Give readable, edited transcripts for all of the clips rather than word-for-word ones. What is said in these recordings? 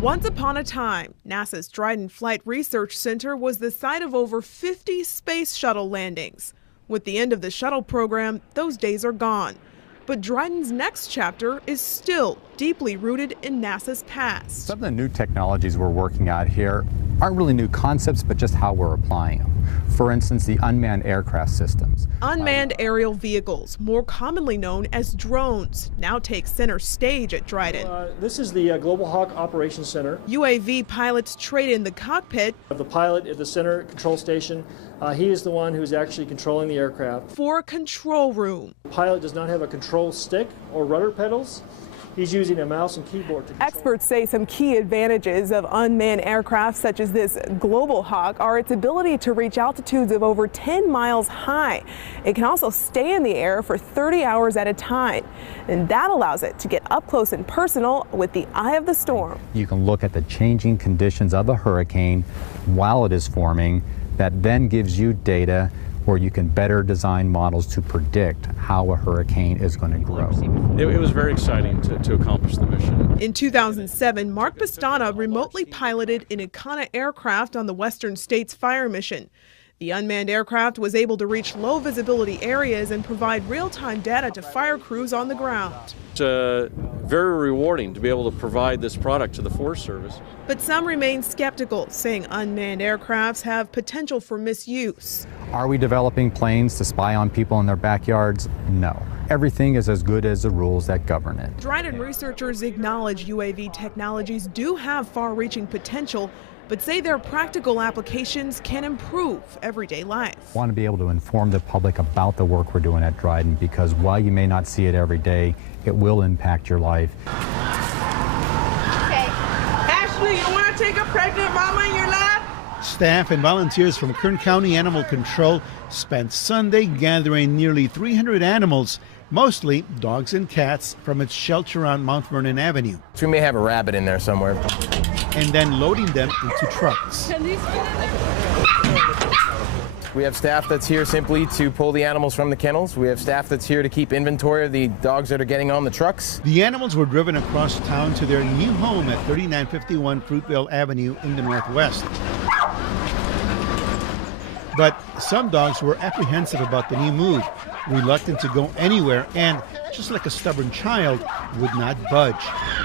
Once upon a time, NASA's Dryden Flight Research Center was the site of over 50 space shuttle landings. With the end of the shuttle program, those days are gone. But Dryden's next chapter is still deeply rooted in NASA's past. Some of the new technologies we're working out here aren't really new concepts, but just how we're applying them. For instance, the unmanned aircraft systems. Unmanned aerial vehicles, more commonly known as drones, now take center stage at Dryden. This is the Global Hawk Operations Center. UAV pilots trade in the cockpit. The pilot at the center control station, he is the one who's actually controlling the aircraft. For a control room. The pilot does not have a control stick or rudder pedals. He's using a mouse and keyboard to control. Experts say some key advantages of unmanned aircraft such as this Global Hawk are its ability to reach altitudes of over 10 miles high. It can also stay in the air for 30 hours at a time, and that allows it to get up close and personal with the eye of the storm. You can look at the changing conditions of a hurricane while it is forming. That then gives you data where you can better design models to predict how a hurricane is going to grow. It was very exciting to accomplish the mission. In 2007, Mark Pastana remotely piloted an Icana aircraft on the Western States Fire Mission. The unmanned aircraft was able to reach low visibility areas and provide real-time data to fire crews on the ground. It's very rewarding to be able to provide this product to the Forest Service. But some remain skeptical, saying unmanned aircrafts have potential for misuse. Are we developing planes to spy on people in their backyards? No. Everything is as good as the rules that govern it. Dryden researchers acknowledge UAV technologies do have far-reaching potential, but say their practical applications can improve everyday life. I want to be able to inform the public about the work we're doing at Dryden, because while you may not see it every day, it will impact your life. Okay. Ashley, you want to take a pregnant mama in your lap? Staff and volunteers from Kern County Animal Control spent Sunday gathering nearly 300 animals, mostly dogs and cats, from its shelter on Mount Vernon Avenue. We may have a rabbit in there somewhere. And then loading them into trucks. We have staff that's here simply to pull the animals from the kennels. We have staff that's here to keep inventory of the dogs that are getting on the trucks. The animals were driven across town to their new home at 3951 Fruitvale Avenue in the Northwest. But some dogs were apprehensive about the new move, reluctant to go anywhere, and, just like a stubborn child, would not budge.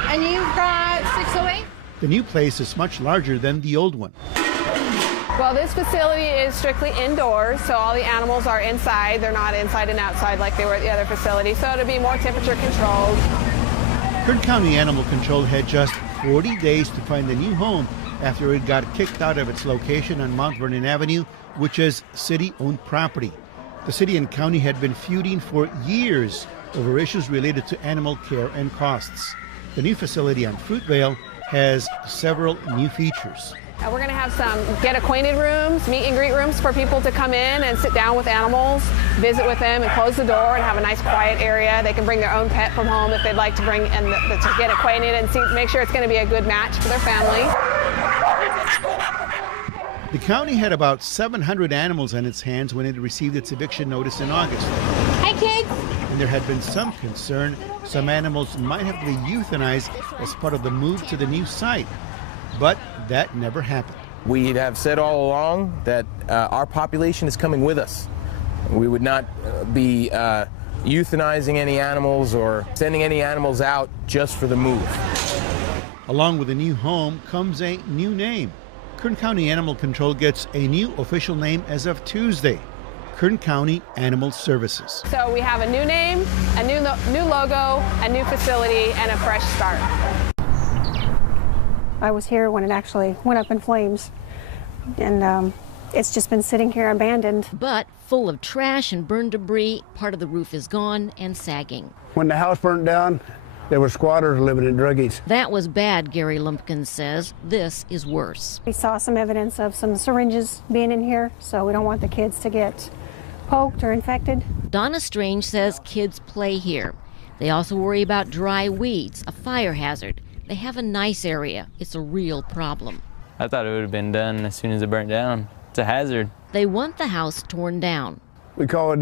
And you've got 608? The new place is much larger than the old one. Well, this facility is strictly indoors, so all the animals are inside. They're not inside and outside like they were at the other facility, so it'll be more temperature controlled. Kern County Animal Control had just 40 days to find a new home after it got kicked out of its location on Mount Vernon Avenue, which is city-owned property. The city and county had been feuding for years over issues related to animal care and costs. The new facility on Fruitvale has several new features. We're going to have some get acquainted rooms, meet and greet rooms for people to come in and sit down with animals, visit with them, and close the door and have a nice quiet area. They can bring their own pet from home if they'd like to bring and to get acquainted and make sure it's going to be a good match for their family. The county had about 700 animals on its hands when it received its eviction notice in August. Hi, kids. And there had been some concern some animals might have to be euthanized as part of the move to the new site. But that never happened. We have said all along that our population is coming with us. We would not be euthanizing any animals or sending any animals out just for the move. Along with a new home comes a new name. Kern County Animal Control gets a new official name as of Tuesday, Kern County Animal Services. So we have a new name, a new logo, a new facility, and a fresh start. I was here when it actually went up in flames, and it's just been sitting here abandoned. But full of trash and burned debris, part of the roof is gone and sagging. When the house burned down, there were squatters living in druggies. That was bad, Gary Lumpkin says. This is worse. We saw some evidence of some syringes being in here, so we don't want the kids to get poked or infected. Donna Strange says kids play here. They also worry about dry weeds, a fire hazard. They have a nice area. It's a real problem. I thought it would have been done as soon as it burnt down. It's a hazard. They want the house torn down. We called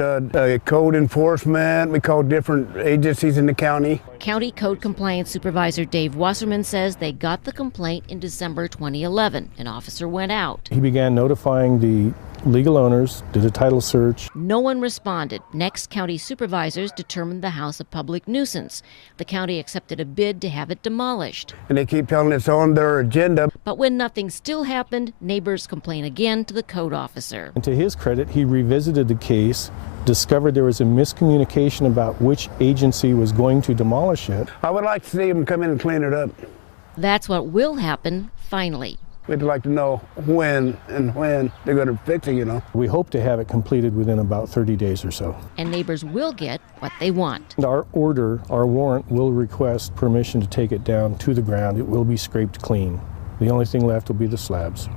code enforcement. We called different agencies in the county. County Code Compliance Supervisor Dave Wasserman says they got the complaint in December 2011. An officer went out. He began notifying the legal owners, did a title search. No one responded. Next, county supervisors determined the house a public nuisance. The county accepted a bid to have it demolished. And they keep telling us on their agenda. But when nothing still happened, neighbors complained again to the code officer. And to his credit, he revisited the case, discovered there was a miscommunication about which agency was going to demolish it. I would like to see them come in and clean it up. That's what will happen finally. We'd like to know when they're going to fix it, you know. We hope to have it completed within about 30 days or so. And neighbors will get what they want. Our warrant will request permission to take it down to the ground. It will be scraped clean. The only thing left will be the slabs.